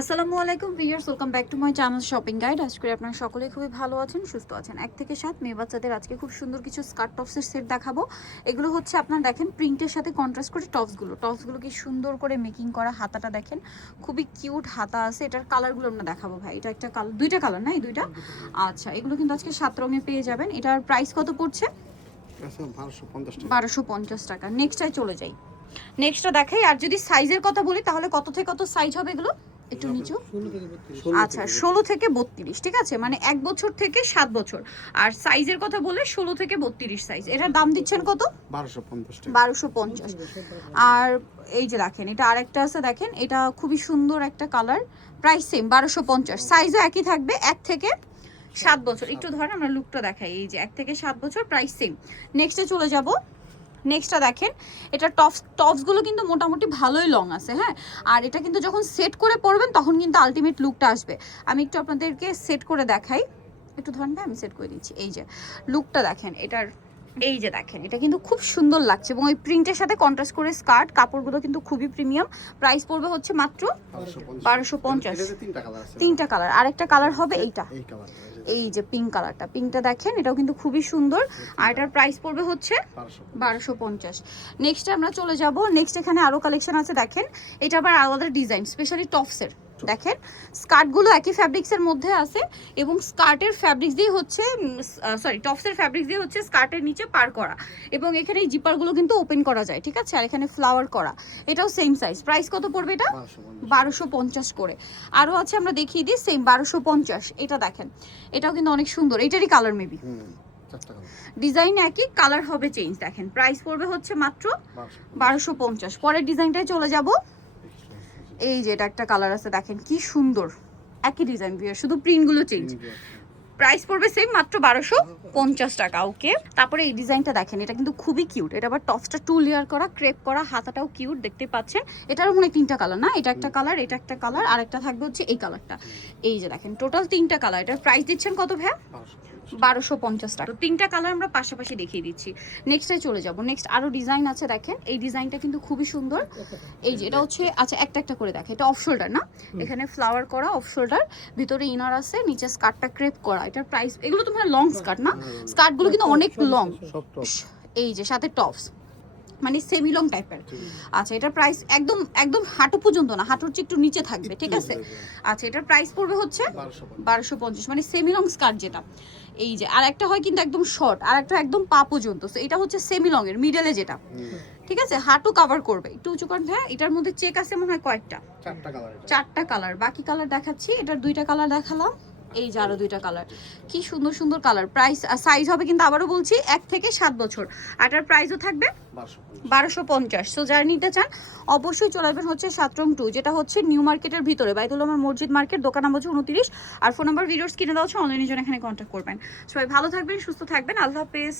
আসসালামু আলাইকুম viewers, welcome back to my channel shopping guide. আশা করি আপনারা সকলেই খুবই ভালো আছেন, সুস্থ আছেন। 1 থেকে 7 মেয়ে বাচ্চাদের আজকে খুব সুন্দর কিছু স্কার্ট টপসের সেট দেখাবো। এগুলো হচ্ছে আপনারা দেখেন প্রিন্টের সাথে কন্ট্রাস্ট করে টপসগুলো কি সুন্দর করে মেকিং করা। হাতাটা দেখেন খুবই কিউট হাতা আছে। এটার কালারগুলো আমরা দেখাবো ভাই। এটা একটা কালার, দুইটা কালার না এই দুইটা? আচ্ছা, এগুলো কিন্তু আজকে 7 রঙে পেয়ে যাবেন। এটার প্রাইস কত পড়ছে? 1250 টাকা। নেক্সটটাই চলে যাই, নেক্সটটা দেখাই। আর যদি সাইজের কথা বলি তাহলে কত থেকে কত সাইজ হবে এগুলো? একটু নিচু। আচ্ছা, 16 থেকে 32, ঠিক আছে, মানে 1 বছর থেকে 7 বছর। আর সাইজের কথা বলে 16 থেকে 32 সাইজ। এটার দাম দিচ্ছেন কত? 1250। আর এই যে দেখেন, এটা আরেকটা আছে দেখেন, এটা খুবই সুন্দর একটা কালার। Price same 1250। সাইজও একই থাকবে, 1 থেকে 7 বছর। একটু ধরেন আমরা লুকটা দেখাই। এই যে 1 থেকে 7 বছর, প্রাইস সেম। নেক্সটে চলে যাব। নেক্সটটা দেখেন, এটা টপসগুলো কিন্তু মোটামুটি ভালোই লং আছে, হ্যাঁ। আর এটা কিন্তু যখন সেট করে পরবেন তখন কিন্তু আলটিমেট লুকটা আসবে। আমি একটু আপনাদেরকে সেট করে দেখাই। একটু ধরেন ভাই, আমি সেট করে দিচ্ছি। এই যে লুকটা দেখেন এটার, এই যে দেখেন, এটা কিন্তু খুব সুন্দর লাগছে এবং ওই প্রিন্টের সাথে কন্ট্রাস্ট করে স্কার্ট। কাপড়গুলো কিন্তু খুবই প্রিমিয়াম। প্রাইস পড়বে হচ্ছে মাত্র 1250। 3টা কালার, আরেকটা কালার হবে এইটা, এই যে পিঙ্ক কালারটা। পিঙ্কটা দেখেন, এটাও কিন্তু খুবই সুন্দর। আর এটার প্রাইস পড়বে হচ্ছে 1250। নেক্সট আমরা চলে যাব। নেক্সট এখানে আরো কালেকশন আছে দেখেন। এটা আবার আলাদা ডিজাইন, স্পেশালি টপসের। দেখেন স্কার্টগুলো একই ফ্যাব্রিক্সের মধ্যে আছে এবং স্কার্টের ফ্যাব্রিক্স দিয়ে হচ্ছে টপসের ফ্যাব্রিক্স দিয়ে হচ্ছে স্কার্টের নিচে পার করা। এবং এখানে এই জিপারগুলো কিন্তু ওপেন করা যায়, ঠিক আছে। আর এখানে ফ্লাওয়ার করা, এটাও সেম সাইজ। প্রাইস কত পড়বে এটা? 1250 করে। আরও আছে, আমরা দেখিয়ে দিই, সেম 1250। এটা দেখেন, এটাও কিন্তু অনেক সুন্দর। এটারই কালার মেবি, ডিজাইন একই, কালার হবে চেঞ্জ। দেখেন প্রাইস পড়বে হচ্ছে মাত্র 1250। পরের ডিজাইনটায় চলে যাব। এই যে এটা একটা কালার আছে দেখেন, কি সুন্দর। একই ডিজাইন, শুধু প্রিন্টগুলো চেঞ্জ। প্রাইস পড়বে সেম, মাত্র 1250 টাকা। ওকে, তারপরে এই ডিজাইনটা দেখেন, এটা কিন্তু খুবই কিউট। এটা আবার টপসটা 2 লেয়ার করা, ক্রেপ করা, হাতাটাও কিউট, দেখতে পাচ্ছেন। এটারও মনে হয় 3টা কালার না? এটা একটা কালার, এটা একটা কালার, আর একটা থাকবে হচ্ছে এই কালারটা। এই যে দেখেন, টোটাল 3টা কালার। এটার প্রাইস দিচ্ছেন কত ভাইয়া? 1250 টাকা। 3টা কালার আমরা পাশাপাশি দেখিয়ে দিচ্ছি। নেক্সটে চলে যাব। নেক্সট আরো ডিজাইন আছে দেখেন। এই ডিজাইনটা কিন্তু খুবই সুন্দর। এই যে এটা হচ্ছে, আচ্ছা একটা একটা করে দেখে। এটা অফ শোল্ডার না? এখানে ফ্লাওয়ার করা অফ শোল্ডার, ভিতরে ইনার আছে, নিচে স্কার্টটা ক্রেপ করা। এটার প্রাইস, এগুলো তো মানে লং স্কার্ট না? স্কার্টগুলো কিন্তু অনেক লং। এই যে সাথে টপস, মানে সেমি লং টাইপের। আচ্ছা, এটার প্রাইস একদম একদম হাঁটু পর্যন্ত না, হাঁটুর চেয়ে একটু নিচে থাকবে, ঠিক আছে। আচ্ছা, এটার প্রাইস পড়বে হচ্ছে 1250, মানে সেমি লং স্কার্ট যেটা। এই যে আর একটা হয় কিন্তু একদম শর্ট, আর একটা একদম পা পর্যন্ত। সো এটা হচ্ছে সেমি লং এর মিডলে যেটা, ঠিক আছে, হাঁটু কভার করবে। একটু উঁচু করেন। হ্যাঁ, এটার মধ্যে চেক আছে মনে হয় কয়েকটা, 4টা কালার। বাকি কালার দেখাচ্ছি। এটার 2টা কালার দেখালাম, এই যে আরো 2টা কালার। কি সুন্দর সুন্দর কালার। প্রাইস সাইজ হবে কিন্তু আবারও বলছি 1 থেকে 7 বছর। আর এটার প্রাইসও থাকবে 1250। সো যারা নিতে চান অবশ্যই চলে আসবেন হচ্ছে 7 রং 2, যেটা হচ্ছে নিউ মার্কেটের ভিতরে, বাইতুল আমার মসজিদ মার্কেট, দোকান নাম্বার 29। আর ফোন নাম্বার ভিডিওস কিনে দেওয়া হচ্ছে, অনলাইনের জন্য এখানে কন্ট্যাক্ট করবেন। সবাই ভালো থাকবেন, সুস্থ থাকবেন, আল্লাহ হাফেজ।